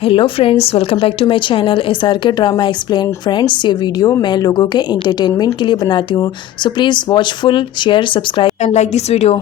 Hello friends, welcome back to my channel SRK drama explain. Friends, ये video मैं लोगों के एंटरटेनमेंट के लिए बनाती हूँ, so please watch full, share, subscribe and like this video.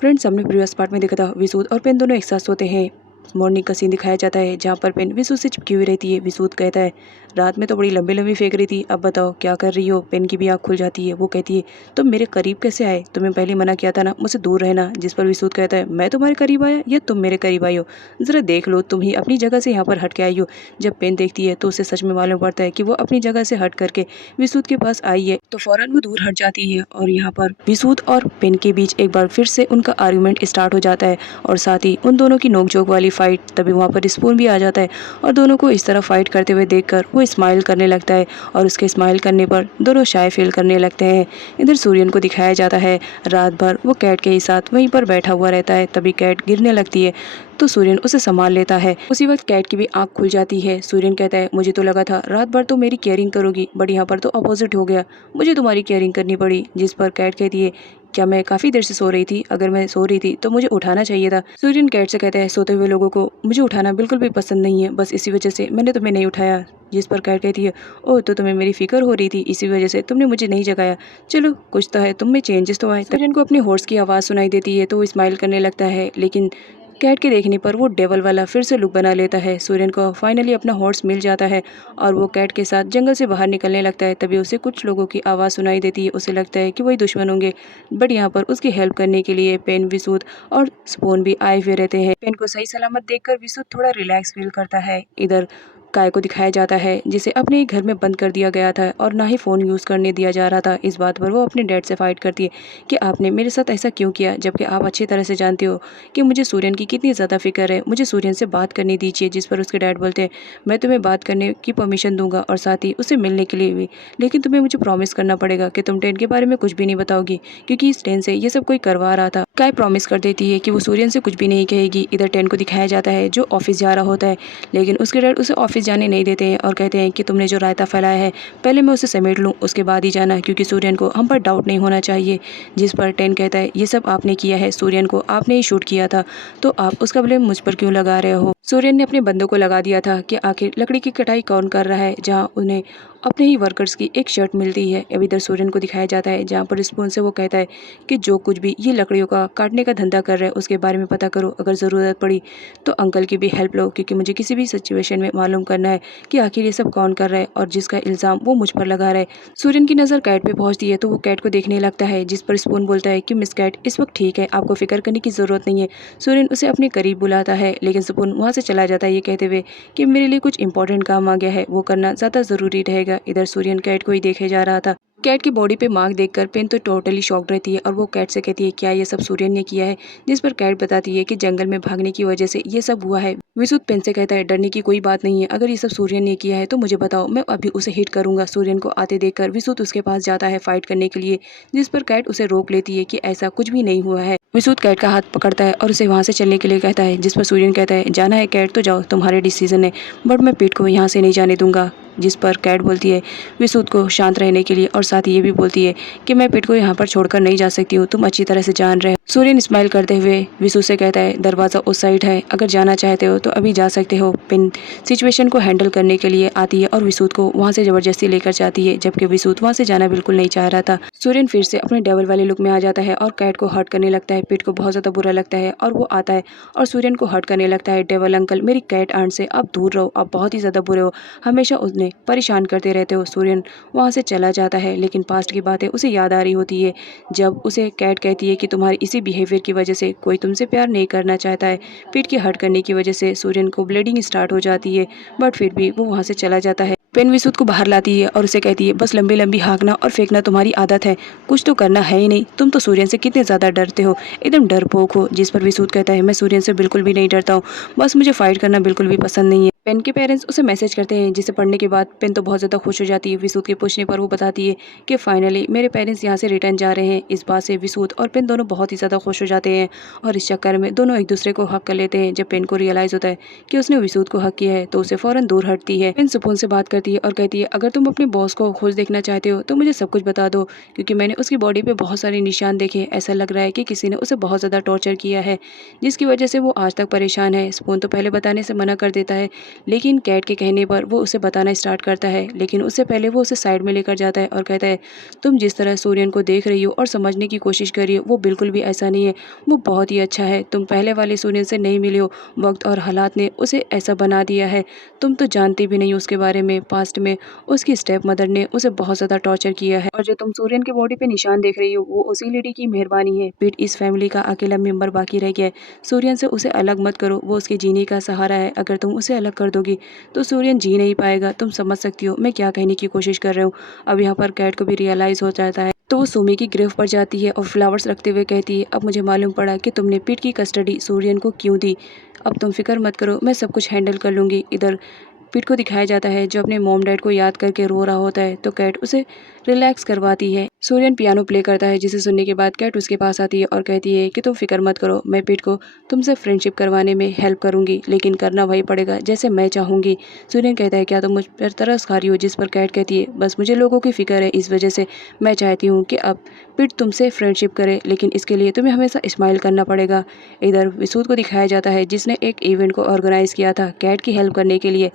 Friends, हमने प्रीवियस पार्ट में देखा था विसूद और पेन दोनों एक साथ सोते हैं। मॉर्निंग का सीन दिखाया जाता है जहाँ पर पेन विसूद से चिपकी हुई रहती है। विसूद कहता है, रात में तो बड़ी लंबी लंबी फेंक रही थी, अब बताओ क्या कर रही हो। पेन की भी आँख खुल जाती है। वो कहती है, तुम मेरे करीब कैसे आए? तुम्हें पहले मना किया था ना मुझसे दूर रहना। जिस पर विसूद कहता है, मैं तुम्हारे करीब आया या तुम मेरे करीब आई हो? ज़रा देख लो, तुम ही अपनी जगह से यहाँ पर हट के आई हो। जब पेन देखती है तो उसे सच में मालूम पड़ता है कि वो अपनी जगह से हट करके विसूद के पास आई है, तो फौरन वो दूर हट जाती है। और यहाँ पर विसूद और पेन के बीच एक बार फिर से उनका आर्गुमेंट स्टार्ट हो जाता है और साथ ही उन दोनों की नोकझोंक वाली फाइट। तभी वहाँ पर स्पून भी आ जाता है और दोनों को इस तरह फाइट करते हुए देखकर वो स्माइल करने लगता है और उसके स्माइल करने पर दोनों शाय फील करने लगते हैं। इधर सूर्यन को दिखाया जाता है, रात भर वो कैट के ही साथ वहीं पर बैठा हुआ रहता है। तभी कैट गिरने लगती है तो सूर्यन उसे संभाल लेता है। उसी वक्त कैट की भी आंख खुल जाती है। सूर्यन कहता है, मुझे तो लगा था रात भर तो मेरी केयरिंग करोगी, बट यहाँ पर तो अपोजिट हो गया, मुझे तुम्हारी केयरिंग करनी पड़ी। जिस पर कैट कहती है, क्या मैं काफ़ी देर से सो रही थी? अगर मैं सो रही थी तो मुझे उठाना चाहिए था। सूर्यन कैट से कहता है, सोते हुए लोगों को मुझे उठाना बिल्कुल भी पसंद नहीं है, बस इसी वजह से मैंने तुम्हें नहीं उठाया। जिस पर कैट कहती है, ओह तो तुम्हें मेरी फिक्र हो रही थी, इसी वजह से तुमने मुझे नहीं जगाया। चलो कुछ तो है, तुम में चेंजेस तो आए। सूर्यन को अपनी हॉर्स की आवाज़ सुनाई देती है तो वो स्माइल करने लगता है, लेकिन कैट के देखने पर वो डेवल वाला फिर से लुक बना लेता है। सूर्यन को फाइनली अपना हॉर्स मिल जाता है और वो कैट के साथ जंगल से बाहर निकलने लगता है। तभी उसे कुछ लोगों की आवाज़ सुनाई देती है। उसे लगता है कि वही दुश्मन होंगे, बट यहाँ पर उसकी हेल्प करने के लिए पेन, विसूद और स्पून भी आए हुए रहते हैं। पेन को सही सलामत देखकर विसूद थोड़ा रिलैक्स फील करता है। इधर काय को दिखाया जाता है जिसे अपने ही घर में बंद कर दिया गया था और ना ही फ़ोन यूज़ करने दिया जा रहा था। इस बात पर वो अपने डैड से फाइट करती है कि आपने मेरे साथ ऐसा क्यों किया, जबकि आप अच्छी तरह से जानते हो कि मुझे सूर्यन की कितनी ज़्यादा फिक्र है, मुझे सूर्यन से बात करने दीजिए। जिस पर उसके डैड बोलते हैं, मैं तुम्हें बात करने की परमिशन दूंगा और साथ ही उसे मिलने के लिए भी, लेकिन तुम्हें मुझे प्रॉमिस करना पड़ेगा कि तुम टेन के बारे में कुछ भी नहीं बताओगी, क्योंकि इस टेन से ये सब कोई करवा रहा था। काय प्रॉमिस कर देती है कि वो सूर्यन से कुछ भी नहीं कहेगी। इधर टेन को दिखाया जाता है जो ऑफिस जा रहा होता है, लेकिन उसके डैड उसे ऑफिस जाने नहीं देते हैं और कहते हैं कि तुमने जो रायता फैलाया है पहले मैं उसे समेट लूँ, उसके बाद ही जाना, क्योंकि सूर्यन को हम पर डाउट नहीं होना चाहिए। जिस पर टेन कहता है, ये सब आपने किया है, सूर्यन को आपने ही शूट किया था, तो आप उसका ब्लेम मुझ पर क्यों लगा रहे हो? सूर्यन ने अपने बंदों को लगा दिया था कि आखिर लकड़ी की कटाई कौन कर रहा है, जहाँ उन्हें अपने ही वर्कर्स की एक शर्ट मिलती है। अब इधर सूर्यन को दिखाया जाता है जहाँ पर स्पून से वो कहता है कि जो कुछ भी ये लकड़ियों का काटने का धंधा कर रहे हैं उसके बारे में पता करो, अगर ज़रूरत पड़ी तो अंकल की भी हेल्प लो, क्योंकि मुझे किसी भी सिचुएशन में मालूम करना है कि आखिर ये सब कौन कर रहा है और जिसका इल्ज़ाम वो मुझ पर लगा रहा है। सूर्यन की नज़र कैट पे पहुंचती है तो वो कैट को देखने लगता है, जिस पर स्पून बोलता है कि मिस कैट इस वक्त ठीक है, आपको फिक्र करने की ज़रूरत नहीं है। सूर्यन उसे अपने करीब बुलाता है, लेकिन स्पून वहाँ से चला जाता है ये कहते हुए कि मेरे लिए कुछ इंपॉर्टेंट काम आ गया है, वो करना ज़्यादा ज़रूरी रहेगा। इधर सूर्यन कैट को ही देखे जा रहा था। कैट की बॉडी पे मार्क देखकर पेन तो टोटली शॉक्ड रहती है और वो कैट से कहती है, क्या ये सब सूर्यन ने किया है? जिस पर कैट बताती है कि जंगल में भागने की वजह से ये सब हुआ है। विसूद पेन से कहता है, डरने की कोई बात नहीं है, अगर ये सब सूर्यन ने किया है तो मुझे बताओ, मैं अभी उसे हिट करूंगा। सूर्यन को आते देखकर विसूद उसके पास जाता है फाइट करने के लिए, जिस पर कैट उसे रोक लेती है कि ऐसा कुछ भी नहीं हुआ है। विसूद कैट का हाथ पकड़ता है और उसे वहाँ से चलने के लिए कहता है, जिस पर सूर्यन कहता है, जाना है कैट तो जाओ, तुम्हारे डिसीजन है, बट मैं पीठ को यहाँ से नहीं जाने दूंगा। जिस पर कैट बोलती है विसूद को शांत रहने के लिए और साथ ही ये भी बोलती है कि मैं पेट को यहाँ पर छोड़कर नहीं जा सकती हूँ, तुम अच्छी तरह से जान रहे हो। सूर्यन स्माइल करते हुए विसूद से कहता है, दरवाज़ा उस साइड है, अगर जाना चाहते हो तो अभी जा सकते हो। पिन सिचुएशन को हैंडल करने के लिए आती है और विसूद को वहाँ से ज़बरदस्ती लेकर जाती है, जबकि विसूद वहाँ से जाना बिल्कुल नहीं चाह रहा था। सूर्यन फिर से अपने डेवल वाले लुक में आ जाता है और कैट को हर्ट करने लगता है। पेट को बहुत ज़्यादा बुरा लगता है और वो आता है और सूर्यन को हर्ट करने लगता है। डेवल अंकल, मेरी कैट आंट से आप दूर रहो, आप बहुत ही ज़्यादा बुरे हो, हमेशा उन्हें परेशान करते रहते हो। सूर्यन वहाँ से चला जाता है, लेकिन पास्ट की बातें उसे याद आ रही होती है, जब उसे कैट कहती है कि तुम्हारी इसी बिहेवियर की वजह से कोई तुमसे प्यार नहीं करना चाहता है। पीठ की हर्ट करने की वजह से सूर्यन को ब्लीडिंग स्टार्ट हो जाती है, बट फिर भी वो वहाँ से चला जाता है। पेन विसूद को बाहर लाती है और उसे कहती है, बस लंबी लंबी हाँकना और फेंकना तुम्हारी आदत है, कुछ तो करना है ही नहीं, तुम तो सूर्यन से कितने ज़्यादा डरते हो, एकदम डरपोक हो। जिस पर विसूद कहता है, मैं सूर्यन से बिल्कुल भी नहीं डरता हूँ, बस मुझे फाइट करना बिल्कुल भी पसंद नहीं है। पेन के पेरेंट्स उसे मैसेज करते हैं जिसे पढ़ने के बाद पेन तो बहुत ज़्यादा खुश हो जाती है। विसूत के पूछने पर वो बताती है कि फाइनली मेरे पेरेंट्स यहाँ से रिटर्न जा रहे हैं। इस बात से विसूत और पेन दोनों बहुत ही ज़्यादा खुश हो जाते हैं और इस चक्कर में दोनों एक दूसरे को हक कर लेते हैं। जब पेन को रियलाइज़ होता है कि उसने विसूत को हक किया है तो उसे फ़ौरन दूर हटती है। पेन सुकून से बात करती है और कहती है अगर तुम अपने बॉस को खुश देखना चाहते हो तो मुझे सब कुछ बता दो, क्योंकि मैंने उसकी बॉडी पे बहुत सारे निशान देखे। ऐसा लग रहा है कि किसी ने उसे बहुत ज़्यादा टॉर्चर किया है जिसकी वजह से वो आज तक परेशान है। स्पून तो पहले बताने से मना कर देता है, लेकिन कैट के कहने पर वो उसे बताना स्टार्ट करता है। लेकिन उससे पहले वो उसे साइड में लेकर जाता है और कहता है तुम जिस तरह सूर्यन को देख रही हो और समझने की कोशिश कर रही हो वो बिल्कुल भी ऐसा नहीं है। वो बहुत ही अच्छा है। तुम पहले वाले सूर्यन से नहीं मिले हो। वक्त और हालात ने उसे ऐसा बना दिया है। तुम तो जानती भी नहीं हो उसके बारे में। पास्ट में उसकी स्टेप मदर ने उसे बहुत ज़्यादा टॉर्चर किया है और जो तुम सूर्यन की बॉडी पे निशान देख रही हो वो उसी लेडी की मेहरबानी है। पीट इस फैमिली का अकेला मेंबर बाकी रह गया है। सूर्यन से उसे अलग मत करो, वो उसके जीने का सहारा है। अगर तुम उसे अलग कर दोगी तो सूर्यन जी नहीं पाएगा। तुम समझ सकती हो मैं क्या कहने की कोशिश कर रहा हूँ। अब यहाँ पर कैट को भी रियलाइज़ हो जाता है तो वो सुमी की गिरफ्त पर जाती है और फ्लावर्स रखते हुए कहती है अब मुझे मालूम पड़ा कि तुमने पीट की कस्टडी सूर्यन को क्यों दी। अब तुम फिक्र मत करो, मैं सब कुछ हैंडल कर लूँगी। इधर पीट को दिखाया जाता है जो अपने मॉम डैड को याद करके रो रहा होता है तो कैट उसे रिलैक्स करवाती है। सूर्यन पियानो प्ले करता है जिसे सुनने के बाद कैट उसके पास आती है और कहती है कि तुम फिक्र मत करो, मैं पीट को तुमसे फ्रेंडशिप करवाने में हेल्प करूंगी, लेकिन करना वही पड़ेगा जैसे मैं चाहूंगी। सूर्यन कहता है क्या तुम मुझ पर तरस खा रही हो, जिस पर कैट कहती है बस मुझे लोगों की फिक्र है, इस वजह से मैं चाहती हूँ कि अब पीट तुमसे फ्रेंडशिप करे, लेकिन इसके लिए तुम्हें हमेशा स्माइल करना पड़ेगा। इधर विसूत को दिखाया जाता है जिसने एक इवेंट को ऑर्गेनाइज किया था कैट की हेल्प करने के लिए।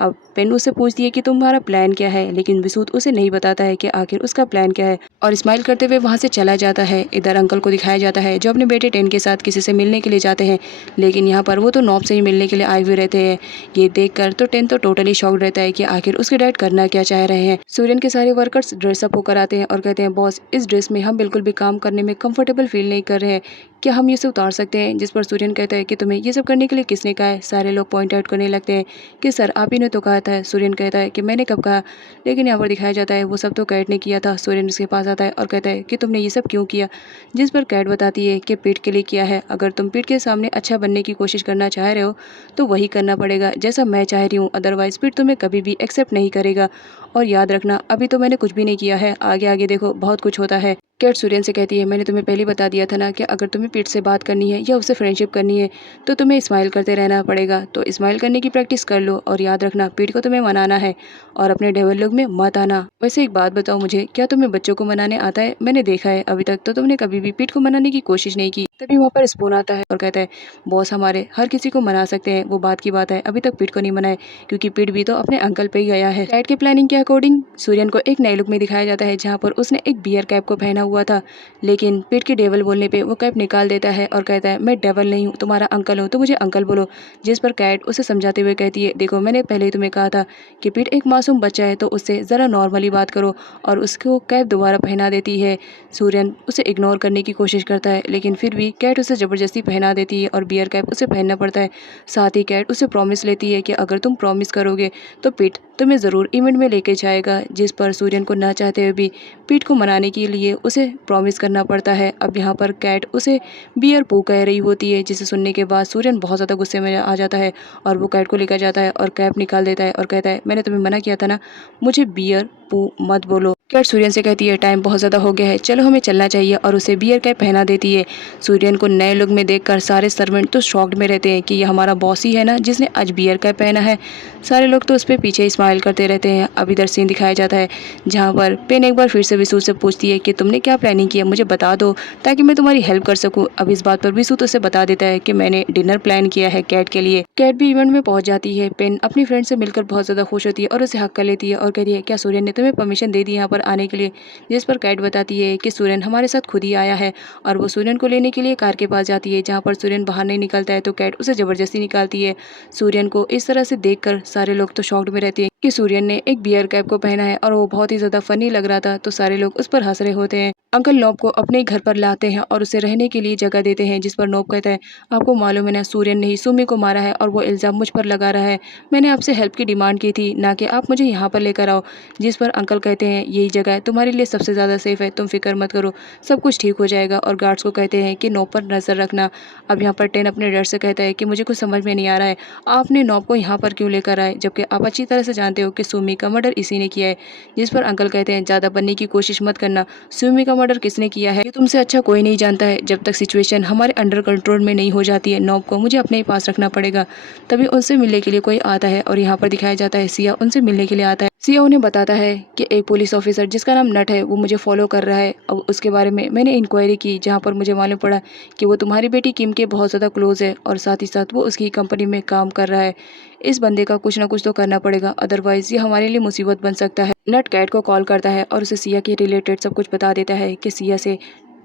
अब पेन उससे पूछती है कि तुम्हारा प्लान क्या है, लेकिन विसूत उसे नहीं बताता है कि आखिर उसका प्लान क्या है और स्माइल करते हुए वहाँ से चला जाता है। इधर अंकल को दिखाया जाता है जो अपने बेटे टेन के साथ किसी से मिलने के लिए जाते हैं, लेकिन यहाँ पर वो तो नॉब से ही मिलने के लिए आए हुए रहते हैं। ये देखकर तो टेन तो टोटली शॉक्ड रहता है कि आखिर उसके डैड करना क्या चाह रहे हैं। सूर्यन के सारे वर्कर्स ड्रेसअप होकर आते हैं और कहते हैं बॉस इस ड्रेस में हम बिल्कुल भी काम करने में कंफर्टेबल फील नहीं कर रहे हैं, क्या हम इसे उतार सकते हैं। जिस पर सूर्यन कहता है कि तुम्हें ये सब करने के लिए किसने कहा है। सारे लोग पॉइंट आउट करने लगते हैं कि सर आप ही ने तो कहा था। सूर्यन कहता है कि मैंने कब कहा, लेकिन यहाँ पर दिखाया जाता है वो सब तो कैट ने किया था। सूर्यन उसके पास आता है और कहता है कि तुमने ये सब क्यों किया, जिस पर कैट बताती है कि पीट के लिए किया है। अगर तुम पीट के सामने अच्छा बनने की कोशिश करना चाह रहे हो तो वही करना पड़ेगा जैसा मैं चाह रही हूँ, अदरवाइज पीट तुम्हें कभी भी एक्सेप्ट नहीं करेगा। और याद रखना अभी तो मैंने कुछ भी नहीं किया है, आगे आगे देखो बहुत कुछ होता है। कैट सूर्यन से कहती है मैंने तुम्हें पहले बता दिया था ना कि अगर तुम्हें पीट से बात करनी है या उससे फ्रेंडशिप करनी है तो तुम्हें स्माइल करते रहना पड़ेगा। तो स्माइल करने की प्रैक्टिस कर लो और याद रखना पीट को तुम्हें मनाना है और अपने डेवल लुक में मत आना। वैसे एक बात बताओ मुझे, क्या तुम्हें बच्चों को मनाने आता है? मैंने देखा है अभी तक तो तुमने कभी भी पीट को मनाने की कोशिश नहीं की। तभी वहाँ पर स्पून आता है और कहता है बॉस हमारे हर किसी को मना सकते हैं, वो बात की बात है, अभी तक पीट को नहीं मनाए क्योंकि पीट भी तो अपने अंकल पे ही गया है। कैट के प्लानिंग के अकॉर्डिंग सूर्यन को एक नए लुक में दिखाया जाता है जहाँ पर उसने एक बियर कैप को पहना हुआ था, लेकिन पीट के डेवल बोलने पे वो कैप निकाल देता है और कहता है मैं डेवल नहीं हूँ, तुम्हारा अंकल हूँ तो मुझे अंकल बोलो। जिस पर कैट उसे समझाते हुए कहती है देखो मैंने पहले ही तुम्हें कहा था कि पीट एक मासूम बच्चा है तो उससे ज़रा नॉर्मली बात करो, और उसको कैप दोबारा पहना देती है। सूर्यन उसे इग्नोर करने की कोशिश करता है लेकिन फिर भी कैट उसे ज़बरदस्ती पहना देती है और बियर कैप उसे पहनना पड़ता है। साथ ही कैट उसे प्रॉमिस लेती है कि अगर तुम प्रॉमिस करोगे तो पीट तुम्हें ज़रूर इवेंट में लेके जाएगा। जिस पर सूर्यन को ना चाहते हुए भी पीट को मनाने के लिए उसे प्रॉमिस करना पड़ता है। अब यहाँ पर कैट उसे बियर पू कह रही होती है, जिसे सुनने के बाद सूर्यन बहुत ज़्यादा गुस्से में आ जाता है और वो कैट को लेकर जाता है और कैप निकाल देता है और कहता है मैंने तुम्हें मना किया था ना, मुझे बियर पू मत बोलो। कैट सूर्यन से कहती है टाइम बहुत ज़्यादा हो गया है, चलो हमें चलना चाहिए, और उसे बियर कैप पहना देती है। सूर्यन को नए लुक में देखकर सारे सर्वेंट तो शॉक्ड में रहते हैं कि ये हमारा बॉस ही है ना जिसने आज बियर कैप पहना है। सारे लोग तो उस पर पीछे स्माइल करते रहते हैं। अब इधर सीन दिखाया जाता है जहाँ पर पेन एक बार फिर से विसूत से पूछती है कि तुमने क्या प्लानिंग किया, मुझे बता दो ताकि मैं तुम्हारी हेल्प कर सकूँ। अब इस बात पर विसूत उसे बता देता है कि मैंने डिनर प्लान किया है कैट के लिए। कैट भी इवेंट में पहुंच जाती है। पेन अपनी फ्रेंड से मिलकर बहुत ज़्यादा खुश होती है और उसे हक कर लेती है और कहती है क्या सूर्यन ने तुम्हें परमिशन दे दी यहाँ पर आने के लिए। जिस पर कैट बताती है कि सूर्यन हमारे साथ खुद ही आया है, और वो सूर्यन को लेने के लिए कार के पास जाती है। जहाँ पर सूर्यन बाहर नहीं निकलता है तो कैट उसे ज़बरदस्ती निकालती है। सूर्यन को इस तरह से देखकर सारे लोग तो शॉक्ड में रहते हैं कि सूर्यन ने एक बियर कैप को पहना है और वो बहुत ही ज़्यादा फनी लग रहा था, तो सारे लोग उस पर हंस रहे होते हैं। अंकल नोब को अपने घर पर लाते हैं और उसे रहने के लिए जगह देते हैं, जिस पर नोब कहता है, आपको मालूम है ना, सूर्यन ने ही सुमी को मारा है और वो इल्ज़ाम मुझ पर लगा रहा है। मैंने आपसे हेल्प की डिमांड की थी, ना कि आप मुझे यहाँ पर लेकर आओ। जिस पर अंकल कहते हैं, यही जगह तुम्हारे लिए सबसे ज़्यादा सेफ है, तुम फिक्र मत करो, सब कुछ ठीक हो जाएगा। और गार्ड्स को कहते हैं कि नोब पर नज़र रखना। अब यहाँ पर टेन अपने डर से कहता है कि मुझे कुछ समझ में नहीं आ रहा है, आपने नोब को यहाँ पर क्यों लेकर आए, जबकि आप अच्छी तरह से जानते हो कि सुमी का मर्डर इसी ने किया है। जिस पर अंकल कहते हैं, ज़्यादा बनने की कोशिश मत करना, सुमी का मर्डर किसने किया है ये तुमसे अच्छा कोई नहीं जानता है। जब तक सिचुएशन हमारे अंडर कंट्रोल में नहीं हो जाती है, नोब को मुझे अपने ही पास रखना पड़ेगा। तभी उनसे मिलने के लिए कोई आता है और यहाँ पर दिखाया जाता है सिया उनसे मिलने के लिए आता है। सिया उन्हें बताता है कि एक पुलिस ऑफिसर जिसका नाम नट है वो मुझे फॉलो कर रहा है। अब उसके बारे में मैंने इंक्वायरी की, जहाँ पर मुझे मालूम पड़ा कि वो तुम्हारी बेटी किम के बहुत ज़्यादा क्लोज है और साथ ही साथ वो उसकी कंपनी में काम कर रहा है। इस बंदे का कुछ ना कुछ तो करना पड़ेगा, अदरवाइज ये हमारे लिए मुसीबत बन सकता है। नट कैट को कॉल करता है और उसे सिया के रिलेटेड सब कुछ बता देता है कि सिया से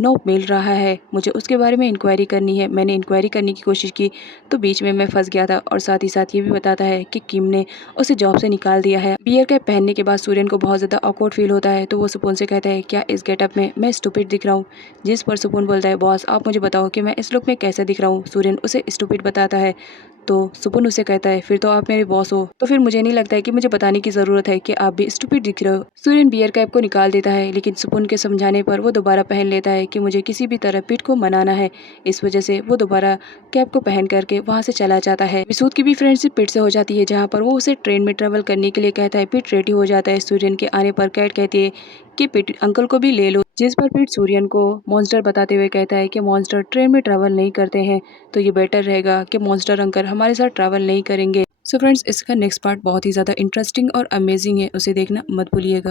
नोब मिल रहा है, मुझे उसके बारे में इंक्वायरी करनी है। मैंने इंक्वायरी करने की कोशिश की तो बीच में मैं फंस गया था। और साथ ही साथ ये भी बताता है कि किम ने उसे जॉब से निकाल दिया है। बियर कैप पहनने के बाद सूर्यन को बहुत ज़्यादा ऑकवर्ड फील होता है, तो वो सुपुन से कहता है, क्या इस गेटअप में मैं स्टूपिड दिख रहा हूँ। जिस पर सुपुन बोलता है, बॉस आप मुझे बताओ कि मैं इस लुक में कैसे दिख रहा हूँ। सूर्यन उसे स्टूपिड बताता है, तो सुपुन उसे कहता है, फिर तो आप मेरे बॉस हो, तो फिर मुझे नहीं लगता है कि मुझे बताने की ज़रूरत है कि आप भी स्टूपिड दिख रहे हो। सूर्यन बियर कैप को निकाल देता है, लेकिन सुपुन के समझाने पर वो दोबारा पहन लेता है कि मुझे किसी भी तरह पिट को मनाना है। इस वजह से वो दोबारा कैप को पहन करके वहाँ से चला जाता है। विसूद की भी फ्रेंडशिप पिट से हो जाती है, जहाँ पर वो उसे ट्रेन में ट्रेवल करने के लिए कहता है। पिट रेडी हो जाता है। सूर्यन के आने पर कैट कहती है कि पिट अंकल को भी ले लो, जिस पर पिट सूर्यन को मॉन्स्टर बताते हुए कहता है कि मॉन्स्टर ट्रेन में ट्रैवल नहीं करते हैं, तो ये बेटर रहेगा कि मॉन्स्टर अंकल हमारे साथ ट्रैवल नहीं करेंगे। सो फ्रेंड्स, इसका नेक्स्ट पार्ट बहुत ही ज़्यादा इंटरेस्टिंग और अमेजिंग है, उसे देखना मत भूलिएगा।